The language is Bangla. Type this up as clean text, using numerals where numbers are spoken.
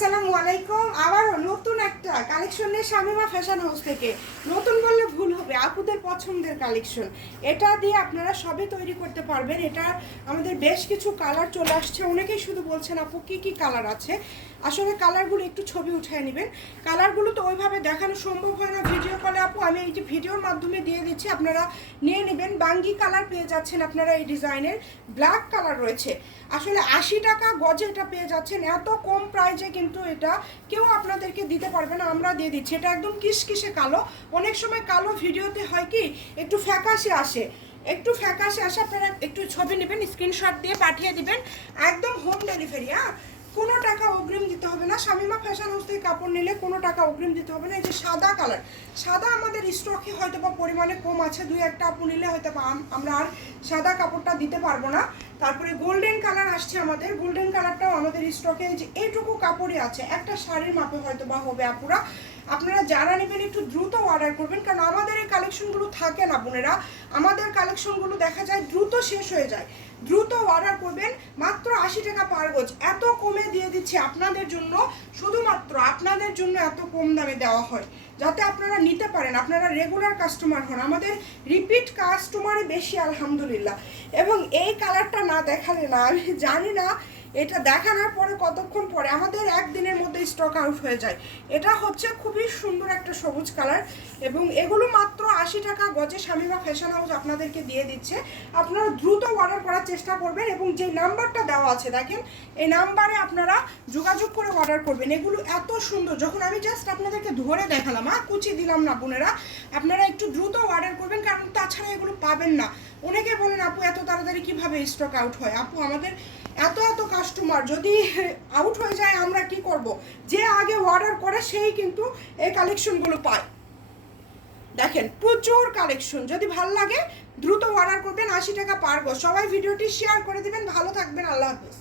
আসসালামু আলাইকুম। আবারও নতুন একটা কালেকশন নিয়ে শামিমা ফ্যাশন হাউস থেকে। নতুন বললে ভুল হবে, আপুদের পছন্দের কালেকশন। এটা দিয়ে আপনারা সবই তৈরি করতে পারবেন। এটা আমাদের বেশ কিছু কালার চলে আসছে। অনেকেই শুধু বলছেন আপু কি কি কালার আছে। আসলে কালারগুলো একটু ছবি উঠিয়ে নেবেন। কালারগুলো তো ওইভাবে দেখানো সম্ভব হয় না ভিডিও কলে আপু, আমি এই যে ভিডিওর মাধ্যমে দিয়ে দিচ্ছি, আপনারা নিয়ে নেবেন। বাঙ্গি কালার পেয়ে যাচ্ছেন আপনারা, এই ডিজাইনের ব্ল্যাক কালার রয়েছে। আসলে 80 টাকা গজে এটা পেয়ে যাচ্ছেন। এত কম প্রাইজে কিন্তু এটা কেউ আপনাদেরকে দিতে পারবে না, আমরা দিয়ে দিচ্ছি। এটা একদম কিসকিসে কালো। অনেক সময় কালো ভিডিওতে হয় কি একটু ফ্যাকাশে আসে, একটু ফ্যাকাশে আসে। আপনারা একটু ছবি নেবেন, স্ক্রিনশট দিয়ে পাঠিয়ে দিবেন, একদম হোম ডেলিভারি। হ্যাঁ, কোনো টাকা অগ্রিম দিতে হবে না। শামিমা ফ্যাশন হাউস থেকে কাপড় নিলে কোনো টাকা অগ্রিম দিতে হবে না। এই যে সাদা কালার, সাদা আমাদের স্টকে হয়তো বা পরিমাণে কম আছে, দুই একটা আপু নিলে হয়তো বা আমরা আর সাদা কাপড়টা দিতে পারবো না। তারপরে গোল্ডেন কালার আসছে আমাদের, গোল্ডেন কালারটাও আমাদের স্টকে যে এইটুকু কাপড়ই আছে, একটা শাড়ির মাপে হয়তো বা হবে আপুরা। আপনারা যারা নেবেন একটু দ্রুত অর্ডার করবেন, কারণ আমাদের এই কালেকশনগুলো থাকে না বোনেরা। আমাদের কালেকশনগুলো দেখা যায় দ্রুত শেষ হয়ে যায়। দ্রুত অর্ডার করবেন। মাত্র 80 টাকা পার গজ, এত কমে দিয়ে দিচ্ছি আপনাদের জন্য। শুধুমাত্র আপনাদের জন্য এত কম দামে দেওয়া হয় যাতে আপনারা নিতে পারেন, আপনারা রেগুলার কাস্টমার হন। আমাদের রিপিট কাস্টমারই বেশি আলহামদুলিল্লাহ। এবং এই কালারটা না দেখালে না, আমি জানি না এটা দেখানোর পরে কতক্ষণ পরে আমাদের একদিনের মধ্যে স্টক আউট হয়ে যায়। এটা হচ্ছে খুবই সুন্দর একটা সবুজ কালার, এবং এগুলো মাত্র 80 টাকা গজে শামিমা ফ্যাশন হাউস আপনাদেরকে দিয়ে দিচ্ছে। আপনারা দ্রুত অর্ডার করার চেষ্টা করবেন, এবং যে নাম্বারটা দেওয়া আছে দেখেন, এই নাম্বারে আপনারা যোগাযোগ করে অর্ডার করবেন। এগুলো এত সুন্দর, যখন আমি জাস্ট আপনাদেরকে ধরে দেখালাম, কুচি দিলাম না বোনেরা, আপনারা একটু দ্রুত অর্ডার করবেন, কারণ তাছাড়া এগুলো পাবেন না। অনেকে বলেন আপু এত তাড়াতাড়ি কিভাবে স্টক আউট হয়। আপু আমাদের এত এত কাস্টমার, যদি আউট হয়ে যায় আমরা কি করব? যে আগে অর্ডার করে সেই কিন্তু এই কালেকশনগুলো পায়। দেখেন প্রচুর কালেকশন, যদি ভালো লাগে দ্রুত অর্ডার করবেন। 80 টাকা পার গজ। সবাই ভিডিওটি শেয়ার করে দিবেন। ভালো থাকবেন, আল্লাহ হাফেজ।